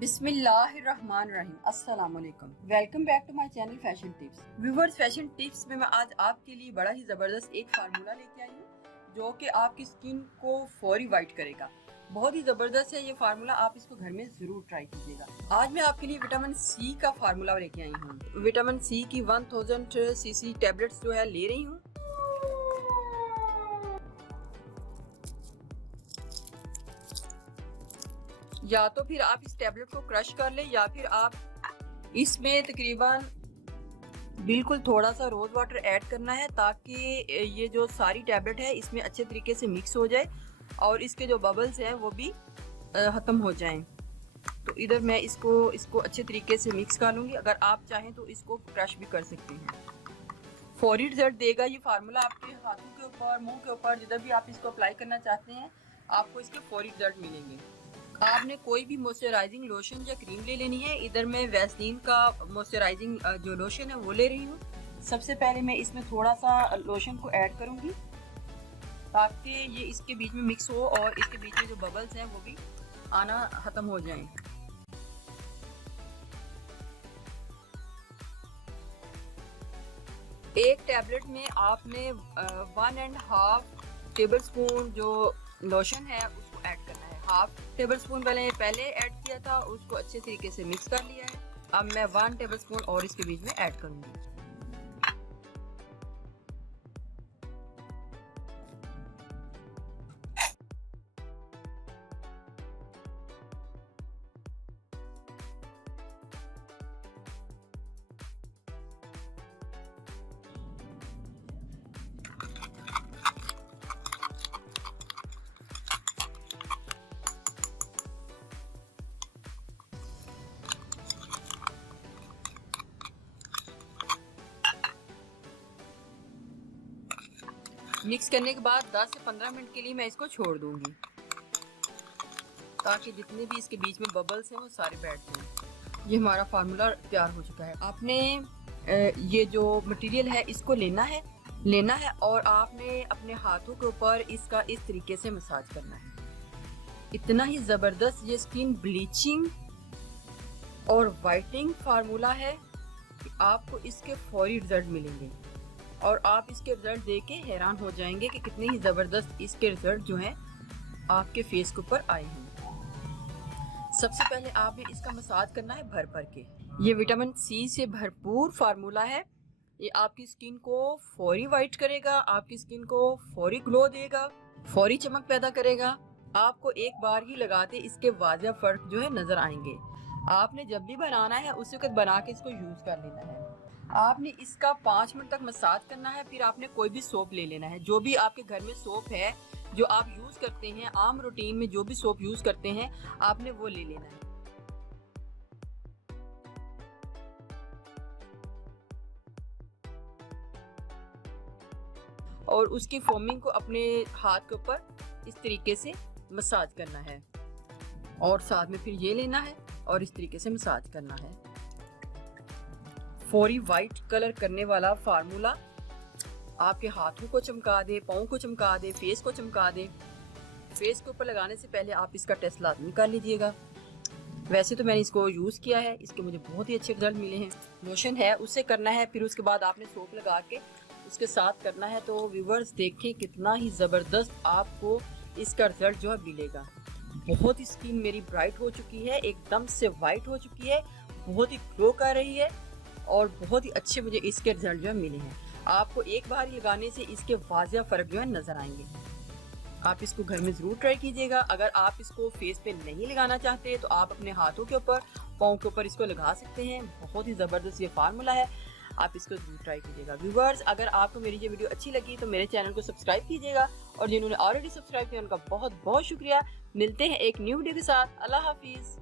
बिस्मिल्लाहिर्रहमानिर्रहीम। अस्सलाम वालेकुम। Welcome back to my channel fashion tips. Viewers, fashion tips में मैं आज आपके लिए बड़ा ही ज़बरदस्त एक फार्मूला लेके आई हूँ जो कि आपकी स्किन को फौरी वाइट करेगा। बहुत ही ज़बरदस्त है ये फार्मूला, आप इसको घर में ज़रूर ट्राई कीजिएगा। आज मैं आपके लिए विटामिन सी का फार्मूला लेके आई हूँ। विटामिन सी की 1000 सीसी टैबलेट्स जो है ले रही हूँ। या तो फिर आप इस टैबलेट को क्रश कर लें या फिर आप इसमें तकरीबन बिल्कुल थोड़ा सा रोज़ वाटर ऐड करना है ताकि ये जो सारी टैबलेट है इसमें अच्छे तरीके से मिक्स हो जाए और इसके जो बबल्स हैं वो भी ख़त्म हो जाएं। तो इधर मैं इसको अच्छे तरीके से मिक्स कर लूँगी। अगर आप चाहें तो इसको क्रश भी कर सकते हैं। फौरी रिजल्ट देगा ये फार्मूला आपके हाथों के ऊपर, मुंह के ऊपर, जिधर भी आप इसको अप्लाई करना चाहते हैं आपको इसके फौरी रिजल्ट मिलेंगे। आपने कोई भी मॉइस्चराइजिंग लोशन या क्रीम ले लेनी है। इधर मैं वैसलीन का मॉइस्चराइजिंग जो लोशन है वो ले रही हूँ। सबसे पहले मैं इसमें थोड़ा सा लोशन को ऐड करूँगी ताकि ये इसके बीच में मिक्स हो और इसके बीच में जो बबल्स हैं वो भी आना ख़त्म हो जाएं। एक टैबलेट में आपने 1.5 टेबल स्पून जो लोशन है उसको ऐड करना है। हाफ टेबल स्पून पहले ऐड किया था, उसको अच्छे तरीके से मिक्स कर लिया है। अब मैं 1 टेबल स्पून और इसके बीच में ऐड करूंगी। मिक्स करने के बाद 10 से 15 मिनट के लिए मैं इसको छोड़ दूंगी ताकि जितने भी इसके बीच में बबल्स हैं वो सारे बैठ जाएं। ये हमारा फार्मूला तैयार हो चुका है। आपने ये जो मटेरियल है इसको लेना है और आपने अपने हाथों के ऊपर इसका इस तरीके से मसाज करना है। इतना ही ज़बरदस्त ये स्किन ब्लीचिंग और वाइटनिंग फार्मूला है कि आपको इसके फौरी रिजल्ट मिलेंगे और आप इसके रिजल्ट देख के हैरान हो जाएंगे कि कितने ही ज़बरदस्त इसके रिजल्ट जो हैं आपके फेस के ऊपर आए हैं। सबसे पहले आपने इसका मसाज करना है भर भर के। ये विटामिन सी से भरपूर फार्मूला है। ये आपकी स्किन को फौरी वाइट करेगा, आपकी स्किन को फौरी ग्लो देगा, फौरी चमक पैदा करेगा। आपको एक बार ही लगाते इसके वाज़ेह फ़र्क जो है नज़र आएंगे। आपने जब भी बनाना है उसी वक्त बना के इसको यूज़ कर लेना है। आपने इसका 5 मिनट तक मसाज करना है। फिर आपने कोई भी सोप ले लेना है, जो भी आपके घर में सोप है जो आप यूज़ करते हैं, आम रूटीन में जो भी सोप यूज़ करते हैं आपने वो ले लेना है। और उसकी फोमिंग को अपने हाथ के ऊपर इस तरीके से मसाज करना है और साथ में फिर ये लेना है और इस तरीके से मसाज करना है। फौरी वाइट कलर करने वाला फार्मूला आपके हाथों को चमका दे, पाँव को चमका दे, फेस को चमका दे। फेस के ऊपर लगाने से पहले आप इसका टेस्ट लाजमी कर लीजिएगा। वैसे तो मैंने इसको यूज़ किया है, इसके मुझे बहुत ही अच्छे रिजल्ट मिले हैं। लोशन है उससे करना है, फिर उसके बाद आपने सोप लगा के उसके साथ करना है। तो व्यूअर्स देखें कितना ही ज़बरदस्त आपको इसका रिजल्ट जो है मिलेगा। बहुत ही स्किन मेरी ब्राइट हो चुकी है, एकदम से वाइट हो चुकी है, बहुत ही ग्लो कर रही है और बहुत ही अच्छे मुझे इसके रिजल्ट जो है मिले हैं। आपको एक बार लगाने से इसके वाज़ेह फ़र्क जो है नज़र आएंगे। आप इसको घर में ज़रूर ट्राई कीजिएगा। अगर आप इसको फेस पे नहीं लगाना चाहते तो आप अपने हाथों के ऊपर, पाँव के ऊपर इसको लगा सकते हैं। बहुत ही ज़बरदस्त ये फार्मूला है, आप इसको ज़रूर ट्राई कीजिएगा। व्यूअर्स, अगर आपको मेरी ये वीडियो अच्छी लगी तो मेरे चैनल को सब्सक्राइब कीजिएगा और जिन्होंने ऑलरेडी सब्सक्राइब किया उनका बहुत बहुत शुक्रिया। मिलते हैं एक न्यू वीडियो के साथ। अल्लाह हाफिज़।